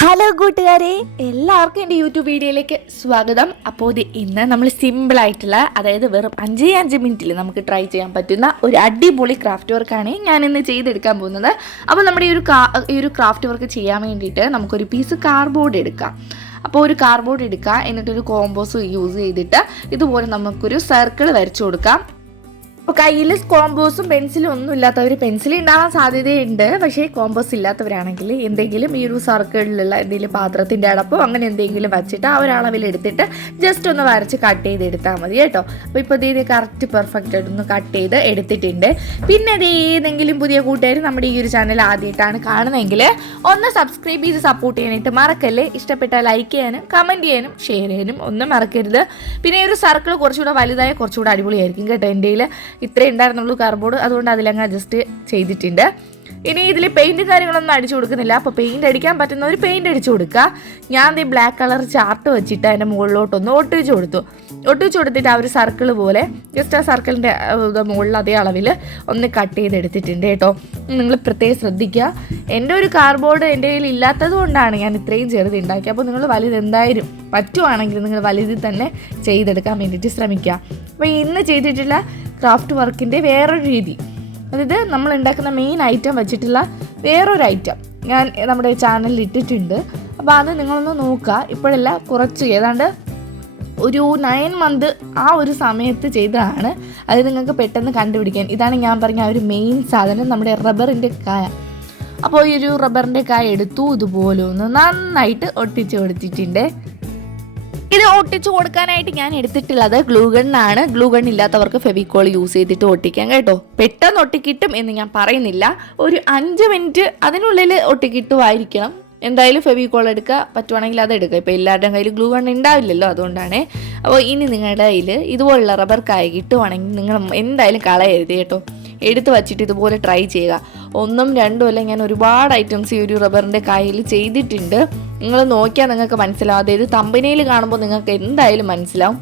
Hello കൂട്ടുകാരെ. എല്ലാവർക്കും എന്റെ യൂട്യൂബ് വീഡിയോയിലേക്ക് സ്വാഗതം. അപ്പോൾ ഇത് ഇന്ന് നമ്മൾ സിമ്പിൾ ആയിട്ടുള്ള അതായത് വെറും അഞ്ചേ അഞ്ച് മിനിറ്റിൽ നമുക്ക് ട്രൈ ചെയ്യാൻ പറ്റുന്ന ഒരു അടിപൊളി ക്രാഫ്റ്റ് വർക്കാണ് ഞാൻ ഇന്ന് ചെയ്തെടുക്കാൻ പോകുന്നത്. അപ്പോൾ നമ്മുടെ ഈ ഒരു ഈ ഒരു ക്രാഫ്റ്റ് വർക്ക് ചെയ്യാൻ വേണ്ടിയിട്ട് നമുക്കൊരു പീസ് കാർഡ്ബോർഡ് എടുക്കാം. അപ്പോൾ ഒരു കാർഡ്ബോർഡ് എടുക്കുക എന്നിട്ടൊരു കോമ്പോസ് യൂസ് ചെയ്തിട്ട് ഇതുപോലെ നമുക്കൊരു സർക്കിൾ വരച്ചു കൊടുക്കാം. അപ്പോൾ കയ്യിൽ കോമ്പോസും പെൻസിലും ഒന്നും ഇല്ലാത്തവർ പെൻസിൽ ഉണ്ടാവാൻ സാധ്യതയുണ്ട്. പക്ഷേ കോമ്പോസ് ഇല്ലാത്തവരാണെങ്കിൽ എന്തെങ്കിലും ഈ ഒരു സർക്കിളിലുള്ള എന്തെങ്കിലും പാത്രത്തിന്റെ അടപ്പോ അങ്ങനെ എന്തെങ്കിലും വെച്ചിട്ട് ആ ഒരളവിൽ എടുത്തിട്ട് ജസ്റ്റ് ഒന്ന് വരച്ച് കട്ട് ചെയ്ത് എടുത്താൽ മതി കേട്ടോ. അപ്പോൾ ഇപ്പോൾ ഇത് കറക്റ്റ് പെർഫെക്റ്റ് ആയിട്ട് ഒന്ന് കട്ട് ചെയ്ത് എടുത്തിട്ടുണ്ട്. പിന്നെ അത് ഏതെങ്കിലും പുതിയ കൂട്ടുകാർ നമ്മുടെ ഈ ഒരു ചാനൽ ആദ്യമായിട്ടാണ് കാണുന്നതെങ്കിൽ ഒന്ന് സബ്സ്ക്രൈബ് ചെയ്ത് സപ്പോർട്ട് ചെയ്യാനായിട്ട് മറക്കല്ലേ. ഇഷ്ടപ്പെട്ട ലൈക്ക് ചെയ്യാനും കമന്റ് ചെയ്യാനും ഷെയർ ചെയ്യാനും ഒന്നും മറക്കരുത്. പിന്നെ ഈ ഒരു സർക്കിൾ കുറച്ചുകൂടെ വലുതായ കുറച്ചുകൂടെ അടിപൊളിയായിരിക്കും കേട്ടോ എന്റെ ഇത്രേ ഉണ്ടായിരുന്നുള്ളൂ കാർബോർഡ് അതുകൊണ്ട് അതിലങ്ങ് അഡ്ജസ്റ്റ് ചെയ്തിട്ടുണ്ട്. ഇനി ഇതിൽ പെയിന്റ് കാര്യങ്ങളൊന്നും അടിച്ചു കൊടുക്കുന്നില്ല. അപ്പോൾ പെയിന്റ് അടിക്കാൻ പറ്റുന്ന ഒരു പെയിന്റ് അടിച്ചു കൊടുക്കുക. ഞാൻ ഈ ബ്ലാക്ക് കളർ ചാർട്ട് വെച്ചിട്ട് അതിന്റെ മുകളിലോട്ടൊന്ന് ഒട്ടിച്ചു കൊടുത്തു. ഒട്ടിച്ചു കൊടുത്തിട്ട് ആ ഒരു സർക്കിൾ പോലെ ജസ്റ്റ് ആ സർക്കിളിന്റെ മുകളിൽ അതേ അളവിൽ ഒന്ന് കട്ട് ചെയ്തെടുത്തിട്ടുണ്ട് കേട്ടോ. നിങ്ങൾ പ്രത്യേകം ശ്രദ്ധിക്കുക. എന്റെ ഒരു കാർബോർഡ് എന്റെ കയ്യിൽ ഇല്ലാത്തത് കൊണ്ടാണ് ഞാൻ ഇത്രയും ചെറുത് ഉണ്ടാക്കിയത്. അപ്പോൾ നിങ്ങൾ വലുത് എന്തായാലും പറ്റുവാണെങ്കിൽ നിങ്ങൾ വലുതിൽ തന്നെ ചെയ്തെടുക്കാൻ വേണ്ടിയിട്ട് ശ്രമിക്കുക. അപ്പോൾ ഇന്ന് ചെയ്തിട്ടുള്ള ക്രാഫ്റ്റ് വർക്കിന്റെ വേറൊരു രീതി. അതായത് നമ്മൾ ഉണ്ടാക്കുന്ന മെയിൻ ഐറ്റം വെച്ചിട്ടുള്ള വേറൊരു ഐറ്റം ഞാൻ നമ്മുടെ ചാനലിൽ ഇട്ടിട്ടുണ്ട്. അപ്പോൾ അത് നിങ്ങളൊന്ന് നോക്കുക. ഇപ്പോഴല്ല കുറച്ച് ഏതാണ്ട് ഒരു നയൻ മന്ത് ആ ഒരു സമയത്ത് ചെയ്തതാണ്. അത് നിങ്ങൾക്ക് പെട്ടെന്ന് കണ്ടുപിടിക്കാൻ. ഇതാണ് ഞാൻ പറഞ്ഞ ആ ഒരു മെയിൻ സാധനം നമ്മുടെ റബ്ബറിന്റെ കായ. അപ്പോൾ ഈ ഒരു റബ്ബറിന്റെ കായ എടുത്തു. ഇതുപോലെ ഒന്ന് നന്നായിട്ട് ഒട്ടിച്ച് കൊടുത്തിട്ടുണ്ട് ഇത് ഒട്ടിച്ചു കൊടുക്കാനായിട്ട് ഞാൻ എടുത്തിട്ടുള്ളത് ഗ്ലൂഗണ്ണാണ് ഗ്ലൂഗൺ ഗ്ലൂ ഗൺ ഇല്ലാത്തവർക്ക് ഫെവിക്കോൾ യൂസ് ചെയ്തിട്ട് ഒട്ടിക്കാം കേട്ടോ. പെട്ടെന്ന് ഒട്ടിക്കിട്ടും എന്ന് ഞാൻ പറയുന്നില്ല. ഒരു അഞ്ച് മിനിറ്റ് അതിനുള്ളിൽ ഒട്ടിക്കിട്ടുമായിരിക്കണം. എന്തായാലും ഫെവിക്കോൾ എടുക്കുക. പറ്റുവാണെങ്കിൽ അത് എടുക്കുക. ഇപ്പോൾ എല്ലാവരുടെയും കയ്യിൽ ഗ്ലൂ കണ്ണ് ഉണ്ടാവില്ലല്ലോ അതുകൊണ്ടാണ്. അപ്പോൾ ഇനി നിങ്ങളുടെ കയ്യിൽ ഇതുപോലുള്ള റബ്ബർ കായ കിട്ടുവാണെങ്കിൽ നിങ്ങൾ എന്തായാലും കളയരുത് കേട്ടോ. എടുത്ത് വച്ചിട്ട് ഇതുപോലെ ട്രൈ ചെയ്യുക. ഒന്നും രണ്ടും അല്ല ഞാൻ ഒരുപാട് ഐറ്റംസ് ഈ ഒരു റബ്ബറിന്റെ കായയിൽ ചെയ്തിട്ടുണ്ട്. നിങ്ങൾ നോക്കിയാൽ നിങ്ങൾക്ക് മനസ്സിലാവും. അതായത് തമ്പനയിൽ കാണുമ്പോൾ നിങ്ങൾക്ക് എന്തായാലും മനസ്സിലാവും.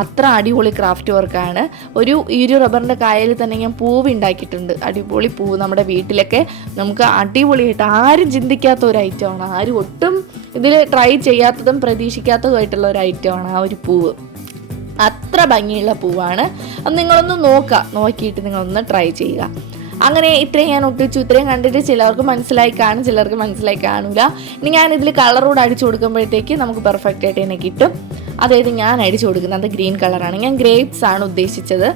അത്ര അടിപൊളി ക്രാഫ്റ്റ് വർക്കാണ് ഒരു ഈ ഒരു റബ്ബറിന്റെ കായൽ തന്നെ ഞാൻ പൂവ് ഉണ്ടാക്കിയിട്ടുണ്ട്. അടിപൊളി പൂവ് നമ്മുടെ വീട്ടിലൊക്കെ നമുക്ക് അടിപൊളിയായിട്ട് ആരും ചിന്തിക്കാത്ത ഒരു ഐറ്റമാണ് ആരും ഒട്ടും ഇതിൽ ട്രൈ ചെയ്യാത്തതും പ്രതീക്ഷിക്കാത്തതുമായിട്ടുള്ള ഒരു ഐറ്റമാണ് ആ ഒരു പൂവ്. അത്ര ഭംഗിയുള്ള പൂവാണ്. അത് നിങ്ങളൊന്ന് നോക്കുക നോക്കിയിട്ട് നിങ്ങളൊന്ന് ട്രൈ ചെയ്യുക. അങ്ങനെ ഇത്രയും ഞാൻ ഒട്ടിച്ചു ഇത്രയും കണ്ടിട്ട് ചിലർക്ക് മനസ്സിലായി കാണും ചിലർക്ക് മനസ്സിലായി കാണില്ല ഇനി ഞാൻ ഇതിൽ കളറോട് അടിച്ചു കൊടുക്കുമ്പോഴത്തേക്ക് നമുക്ക് പെർഫെക്റ്റ് ആയിട്ട് തന്നെ കിട്ടും. അതായത് ഞാൻ അടിച്ചു കൊടുക്കുന്നത് ഗ്രീൻ കളറാണ് ഞാൻ ഗ്രേപ്സ് ആണ് ഉദ്ദേശിച്ചത്.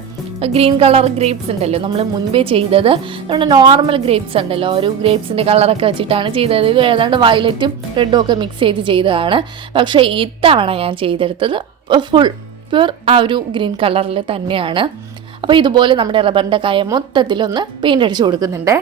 ഗ്രീൻ കളർ ഗ്രേപ്സ് ഉണ്ടല്ലോ നമ്മൾ മുൻപേ ചെയ്തത്. നമ്മുടെ നോർമൽ ഗ്രേപ്സ് ഉണ്ടല്ലോ ഒരു ഗ്രേപ്സിന്റെ കളറൊക്കെ വെച്ചിട്ടാണ് ചെയ്തത്. ഇത് ഏതാണ്ട് വയലറ്റും റെഡും ഒക്കെ മിക്സ് ചെയ്ത് ചെയ്തതാണ്. പക്ഷേ ഇത്തവണ ഞാൻ ചെയ്തെടുത്തത് ഫുൾ പ്യുർ ആ ഒരു ഗ്രീൻ കളറിൽ തന്നെയാണ്. അപ്പോൾ ഇതുപോലെ നമ്മുടെ റബ്ബറിന്റെ കായ മൊത്തത്തിലൊന്ന് പെയിന്റ് അടിച്ച് കൊടുക്കുന്നുണ്ട്.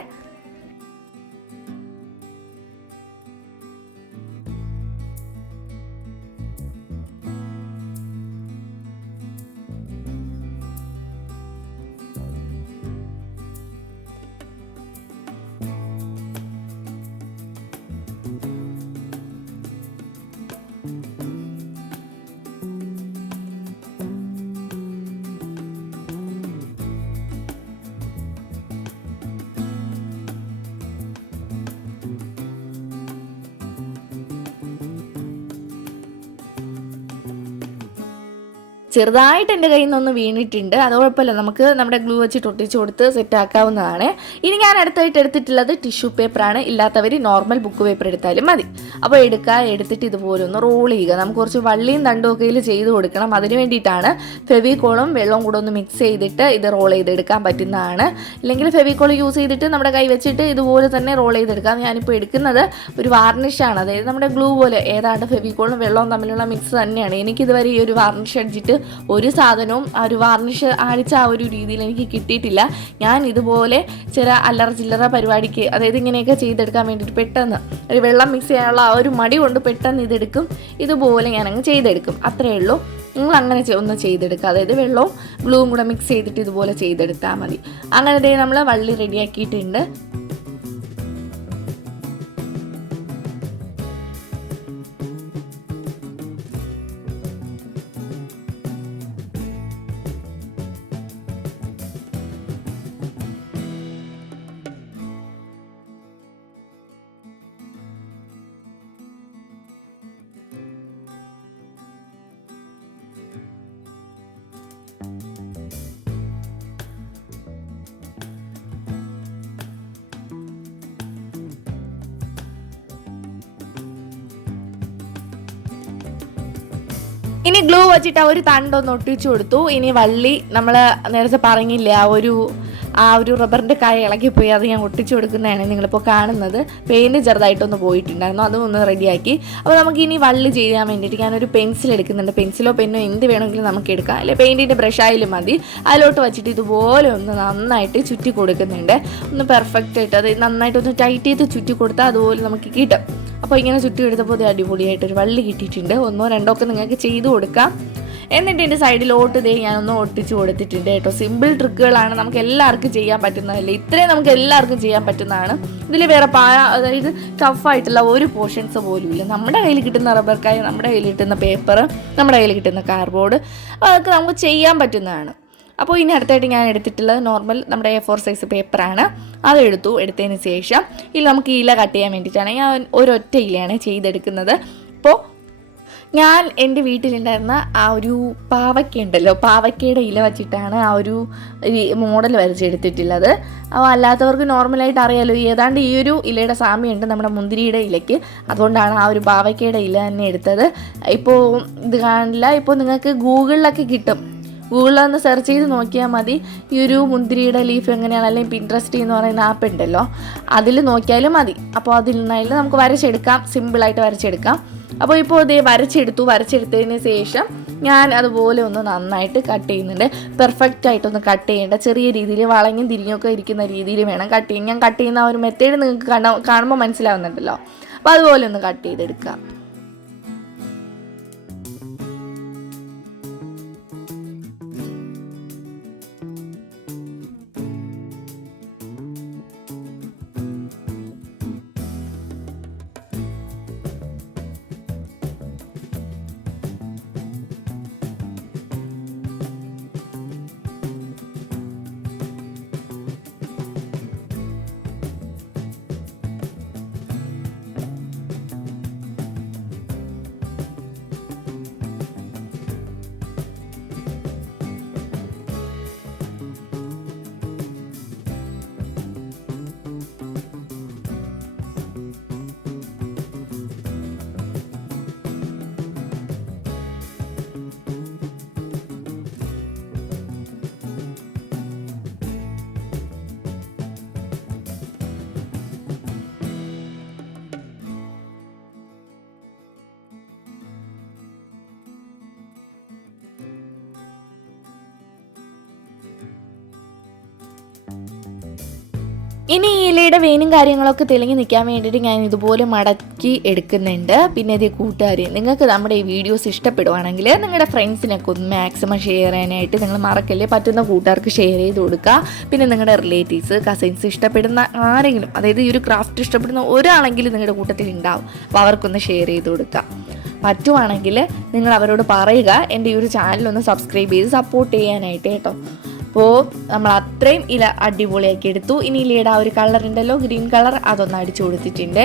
ചെറുതായിട്ട് എന്റെ കയ്യിൽ നിന്നൊന്ന് വീണിട്ടുണ്ട്. അത് കുഴപ്പമില്ല. നമുക്ക് നമ്മുടെ ഗ്ലൂ വെച്ചിട്ട് ഒട്ടിച്ച് കൊടുത്ത് സെറ്റ് ആക്കാവുന്നതാണ്. ഇനി ഞാൻ അടുത്തായിട്ട് എടുത്തിട്ടുള്ളത് ടിഷ്യൂ പേപ്പറാണ് ഇല്ലാത്തവർ നോർമൽ ബുക്ക് പേപ്പർ എടുത്താലും മതി. അപ്പോൾ എടുക്കുക എടുത്തിട്ട് ഇതുപോലെ ഒന്ന് റോൾ ചെയ്യുക. നമുക്ക് കുറച്ച് വള്ളിയും തണ്ടും ഇതിൽ ചെയ്ത് കൊടുക്കണം. അതിന് വേണ്ടിയിട്ടാണ് ഫെവിക്കോളും വെള്ളവും കൂടെ ഒന്ന് മിക്സ് ചെയ്തിട്ട് ഇത് റോൾ ചെയ്തെടുക്കാൻ പറ്റുന്നതാണ്. ഇല്ലെങ്കിൽ ഫെവിക്കോൾ യൂസ് ചെയ്തിട്ട് നമ്മുടെ കൈ വെച്ചിട്ട് ഇതുപോലെ തന്നെ റോൾ ചെയ്തെടുക്കാം. ഞാനിപ്പോൾ എടുക്കുന്നത് ഒരു വാർണിഷാണ് അതായത് നമ്മുടെ ഗ്ലൂ പോലെ. ഏതാണ്ട് ഫെവിക്കോളും വെള്ളവും തമ്മിലുള്ള മിക്സ് തന്നെയാണ്. എനിക്കിതുവരെ ഈ ഒരു വാർണിഷ് അടിച്ചിട്ട് ഒരു സാധനവും ആ ഒരു വാർണിഷ് അടിച്ച ആ ഒരു രീതിയിൽ എനിക്ക് കിട്ടിയിട്ടില്ല. ഞാൻ ഇതുപോലെ ചില അല്ലറ ചില്ലറ പരിപാടിക്ക് അതായത് ഇങ്ങനെയൊക്കെ ചെയ്തെടുക്കാൻ വേണ്ടിയിട്ട് പെട്ടെന്ന് ഒരു വെള്ളം മിക്സ് ചെയ്യാനുള്ള ആ ഒരു മടി കൊണ്ട് പെട്ടെന്ന് ഇതെടുക്കും. ഇതുപോലെ ഞാൻ അങ്ങ് ചെയ്തെടുക്കും. അത്രയേ ഉള്ളൂ. നിങ്ങൾ അങ്ങനെ ഒന്ന് ചെയ്തെടുക്കുക. അതായത് വെള്ളവും ഗ്ലൂവും കൂടെ മിക്സ് ചെയ്തിട്ട് ഇതുപോലെ ചെയ്തെടുത്താൽ മതി. അങ്ങനെ നമ്മൾ വള്ളി റെഡിയാക്കിയിട്ടുണ്ട് ഇനി ഗ്ലൂ വെച്ചിട്ട് ആ ഒരു തണ്ടൊന്ന് ഒട്ടിച്ചു കൊടുത്തു. ഇനി വള്ളി നമ്മൾ നേരത്തെ പറഞ്ഞില്ല ആ ഒരു ആ ഒരു റബ്ബറിന്റെ കായ ഇളകിപ്പോയി അത് ഞാൻ ഒട്ടിച്ചു കൊടുക്കുന്നതാണ് നിങ്ങളിപ്പോൾ കാണുന്നത്. പെയിന്റ് ചെറുതായിട്ടൊന്ന് പോയിട്ടുണ്ടായിരുന്നു അതും ഒന്ന് റെഡിയാക്കി അപ്പോൾ നമുക്ക് ഇനി വള്ളി ചെയ്യാൻ വേണ്ടിയിട്ട് ഞാനൊരു പെൻസിൽ എടുക്കുന്നുണ്ട്. പെൻസിലോ പെന്നോ എന്ത് വേണമെങ്കിലും നമുക്ക് എടുക്കാം. അല്ലെ പെയിന്റിന്റെ ബ്രഷ് ആയാലും മതി. അതിലോട്ട് വെച്ചിട്ട് ഇതുപോലെ ഒന്ന് നന്നായിട്ട് ചുറ്റി കൊടുക്കുന്നുണ്ട്. ഒന്ന് പെർഫെക്റ്റ് ആയിട്ട് അത് നന്നായിട്ടൊന്ന് ടൈറ്റ് ചെയ്ത് ചുറ്റി കൊടുത്താൽ അതുപോലെ നമുക്ക് കിട്ടും. അപ്പോൾ ഇങ്ങനെ ചുറ്റി എടുത്തപ്പോൾ ഇത് അടിപൊളിയായിട്ട് ഒരു വള്ളി കിട്ടിയിട്ടുണ്ട്. ഒന്നോ രണ്ടോ ഒക്കെ നിങ്ങൾക്ക് ചെയ്ത് കൊടുക്കാം. എന്നിട്ട് എന്റെ സൈഡിലോട്ട് ഇതേ ഞാനൊന്ന് ഒട്ടിച്ച് കൊടുത്തിട്ടുണ്ട് കേട്ടോ. സിമ്പിൾ ട്രിക്കുകളാണ് നമുക്ക് എല്ലാവർക്കും ചെയ്യാൻ പറ്റുന്നതല്ലേ? ഇത്രയും നമുക്ക് എല്ലാവർക്കും ചെയ്യാൻ പറ്റുന്നതാണ്. ഇതിൽ വേറെ പാ അതായത് ടഫായിട്ടുള്ള ഒരു പോർഷൻസ് പോലും ഇല്ല. നമ്മുടെ കയ്യിൽ കിട്ടുന്ന റബ്ബർ കായ നമ്മുടെ കയ്യിൽ കിട്ടുന്ന പേപ്പർ നമ്മുടെ കയ്യിൽ കിട്ടുന്ന കാർഡ്ബോർഡ് അതൊക്കെ നമുക്ക് ചെയ്യാൻ പറ്റുന്നതാണ്. അപ്പോൾ ഇനി അടുത്തായിട്ട് ഞാൻ എടുത്തിട്ടുള്ളത് നോർമൽ നമ്മുടെ എ ഫോർ സൈസ് പേപ്പറാണ് അതെടുത്തു എടുത്തതിന് ശേഷം ഇതിൽ നമുക്ക് ഇല കട്ട് ചെയ്യാൻ വേണ്ടിയിട്ടാണ് ഞാൻ ഒരൊറ്റ ഇലയാണ് ചെയ്തെടുക്കുന്നത്. അപ്പോൾ ഞാൻ എന്റെ വീട്ടിലുണ്ടായിരുന്ന ആ ഒരു പാവയ്ക്ക ഉണ്ടല്ലോ പാവയ്ക്കയുടെ ഇല വച്ചിട്ടാണ് ആ ഒരു മോഡൽ വരച്ചെടുത്തിട്ടുള്ളത്. അപ്പോൾ അല്ലാത്തവർക്ക് നോർമലായിട്ട് അറിയാലോ ഏതാണ്ട് ഈ ഒരു ഇലയുടെ സാമ്യമുണ്ട് നമ്മുടെ മുന്തിരിയുടെ ഇലയ്ക്ക്. അതുകൊണ്ടാണ് ആ ഒരു പാവയ്ക്കയുടെ ഇല തന്നെ എടുത്തത്. ഇപ്പോൾ ഇത് കാണില്ല ഇപ്പോൾ നിങ്ങൾക്ക് ഗൂഗിളിലൊക്കെ കിട്ടും. ഗൂഗിളിൽ ഒന്ന് സെർച്ച് ചെയ്ത് നോക്കിയാൽ മതി. ഈ ഒരു മുന്തിരിയുടെ ലീഫ് എങ്ങനെയാണ്? അല്ലെങ്കിൽ പിൻട്രസ്റ്റ് എന്ന് പറയുന്ന ആപ്പ് ഉണ്ടല്ലോ. അതിൽ നോക്കിയാലും മതി. അപ്പോൾ അതിൽ നിന്നായാലും നമുക്ക് വരച്ചെടുക്കാം. സിമ്പിളായിട്ട് വരച്ചെടുക്കാം. അപ്പോൾ ഇപ്പോൾ ഇതേ വരച്ചെടുത്തു. വരച്ചെടുത്തതിന് ശേഷം ഞാൻ അതുപോലെ ഒന്ന് നന്നായിട്ട് കട്ട് ചെയ്യുന്നുണ്ട്. പെർഫെക്റ്റ് ആയിട്ടൊന്ന് കട്ട് ചെയ്യേണ്ട. ചെറിയ രീതിയിൽ വളഞ്ഞും തിരിഞ്ഞൊക്കെ ഇരിക്കുന്ന രീതിയിൽ വേണം കട്ട് ചെയ്യാൻ. ഞാൻ കട്ട് ചെയ്യുന്ന ആ ഒരു മെത്തേഡ് നിങ്ങൾക്ക് കാണുമ്പോൾ മനസ്സിലാവുന്നുണ്ടല്ലോ. അപ്പോൾ അതുപോലെ ഒന്ന് കട്ട് ചെയ്തെടുക്കാം. ഇനി ഈ ഇലയുടെ വേനും കാര്യങ്ങളൊക്കെ തെളിഞ്ഞു നിൽക്കാൻ വേണ്ടിയിട്ട് ഞാൻ ഇതുപോലെ മടക്കി എടുക്കുന്നുണ്ട്. പിന്നെ ഇതേ കൂട്ടുകാർ നിങ്ങൾക്ക് നമ്മുടെ ഈ വീഡിയോസ് ഇഷ്ടപ്പെടുവാണെങ്കിൽ നിങ്ങളുടെ ഫ്രണ്ട്സിനൊക്കെ ഒന്ന് മാക്സിമം ഷെയർ ചെയ്യാനായിട്ട് നിങ്ങൾ മറക്കല്ലേ? പറ്റുന്ന കൂട്ടുകാർക്ക് ഷെയർ ചെയ്ത് കൊടുക്കുക. പിന്നെ നിങ്ങളുടെ റിലേറ്റീവ്സ് കസിൻസ് ഇഷ്ടപ്പെടുന്ന ആരെങ്കിലും അതായത് ഈ ഒരു ക്രാഫ്റ്റ് ഇഷ്ടപ്പെടുന്ന ഒരാളെങ്കിലും നിങ്ങളുടെ കൂട്ടത്തിൽ ഉണ്ടാവും. അപ്പോൾ അവർക്കൊന്ന് ഷെയർ ചെയ്ത് കൊടുക്കുക. പറ്റുവാണെങ്കിൽ നിങ്ങൾ അവരോട് പറയുക എന്റെ ഈ ഒരു ചാനൽ ഒന്ന് സബ്സ്ക്രൈബ് ചെയ്ത് സപ്പോർട്ട് ചെയ്യാനായിട്ട് കേട്ടോ. അപ്പോൾ നമ്മൾ അത്രയും ഇല അടിപൊളിയാക്കി എടുത്തു. ഇനി ഇലയുടെ ആ ഒരു കളർ ഉണ്ടല്ലോ ഗ്രീൻ കളർ അതൊന്ന് അടിച്ചു കൊടുത്തിട്ടുണ്ട്.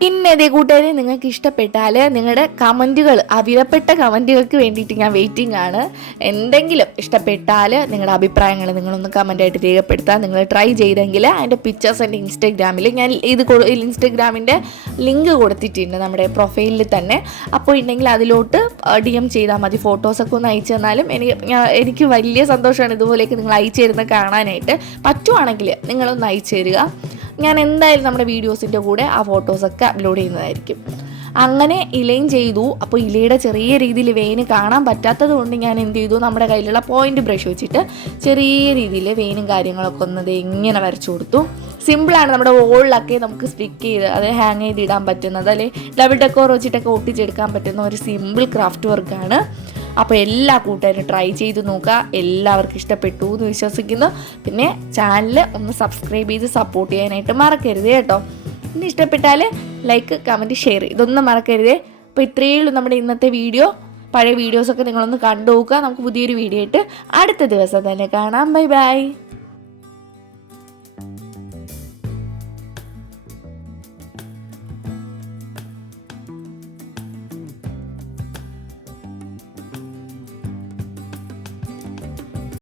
പിന്നെ ഇതേ കൂട്ടുകാരെ നിങ്ങൾക്ക് ഇഷ്ടപ്പെട്ടാൽ നിങ്ങളുടെ കമന്റുകൾ ആ വിലപ്പെട്ട കമന്റുകൾക്ക് വേണ്ടിയിട്ട് ഞാൻ വെയിറ്റിംഗ് ആണ്. എന്തെങ്കിലും ഇഷ്ടപ്പെട്ടാൽ നിങ്ങളുടെ അഭിപ്രായങ്ങൾ നിങ്ങളൊന്ന് കമന്റായിട്ട് രേഖപ്പെടുത്താം നിങ്ങൾ ട്രൈ ചെയ്തെങ്കിൽ അതിന്റെ പിക്ചേഴ്സ് എന്റെ ഇൻസ്റ്റഗ്രാമിൽ ഞാൻ ഇത് ഇൻസ്റ്റഗ്രാമിന്റെ ലിങ്ക് കൊടുത്തിട്ടുണ്ട് നമ്മുടെ പ്രൊഫൈലിൽ തന്നെ. അപ്പോൾ ഉണ്ടെങ്കിൽ അതിലോട്ട് ഡി എം ചെയ്താൽ മതി. ഫോട്ടോസൊക്കെ ഒന്ന് അയച്ചു തന്നാലും എനിക്ക് എനിക്ക് വലിയ സന്തോഷമാണ് ഇതുപോലെയൊക്കെ നിങ്ങൾ അയച്ചു തരുന്നത് കാണാനായിട്ട്. പറ്റുവാണെങ്കിൽ നിങ്ങളൊന്ന് അയച്ചു തരിക. ഞാൻ എന്തായാലും നമ്മുടെ വീഡിയോസിന്റെ കൂടെ ആ ഫോട്ടോസൊക്കെ അപ്ലോഡ് ചെയ്യുന്നതായിരിക്കും. അങ്ങനെ ഇലയും ചെയ്തു. അപ്പോൾ ഇലയുടെ ചെറിയ രീതിയിൽ വെയിന് കാണാൻ പറ്റാത്തത് കൊണ്ട് ഞാൻ എന്ത് ചെയ്തു? നമ്മുടെ കയ്യിലുള്ള പോയിന്റ് ബ്രഷ് വെച്ചിട്ട് ചെറിയ രീതിയിൽ വെയിനും കാര്യങ്ങളൊക്കെ ഒന്ന് ദേ ഇങ്ങനെ വരച്ചു കൊടുത്തു. സിമ്പിളാണ് നമ്മുടെ വോളിലൊക്കെ നമുക്ക് സ്റ്റിക്ക് ചെയ്ത് അത് ഹാങ് ചെയ്ത് ഇടാൻ പറ്റുന്നത്. അല്ലെങ്കിൽ ഡബിൾ ഡെക്കോർ വെച്ചിട്ടൊക്കെ ഒട്ടിച്ചെടുക്കാൻ പറ്റുന്ന ഒരു സിമ്പിൾ ക്രാഫ്റ്റ് വർക്കാണ് അപ്പോൾ എല്ലാ കൂട്ടുകാരും ട്രൈ ചെയ്ത് നോക്കുക. എല്ലാവർക്കും ഇഷ്ടപ്പെട്ടു എന്ന് വിശ്വസിക്കുന്നു. പിന്നെ ചാനൽ ഒന്ന് സബ്സ്ക്രൈബ് ചെയ്ത് സപ്പോർട്ട് ചെയ്യാനായിട്ട് മറക്കരുത് കേട്ടോ. ഇനി ഇഷ്ടപ്പെട്ടാൽ ലൈക്ക് കമന്റ് ഷെയർ ഇതൊന്നും മറക്കരുത്. അപ്പോൾ ഇത്രയേ ഉള്ളൂ നമ്മുടെ ഇന്നത്തെ വീഡിയോ പഴയ വീഡിയോസൊക്കെ നിങ്ങളൊന്ന് കണ്ടു നോക്കുക. നമുക്ക് പുതിയൊരു വീഡിയോ ആയിട്ട് അടുത്ത ദിവസം തന്നെ കാണാം. Bye bye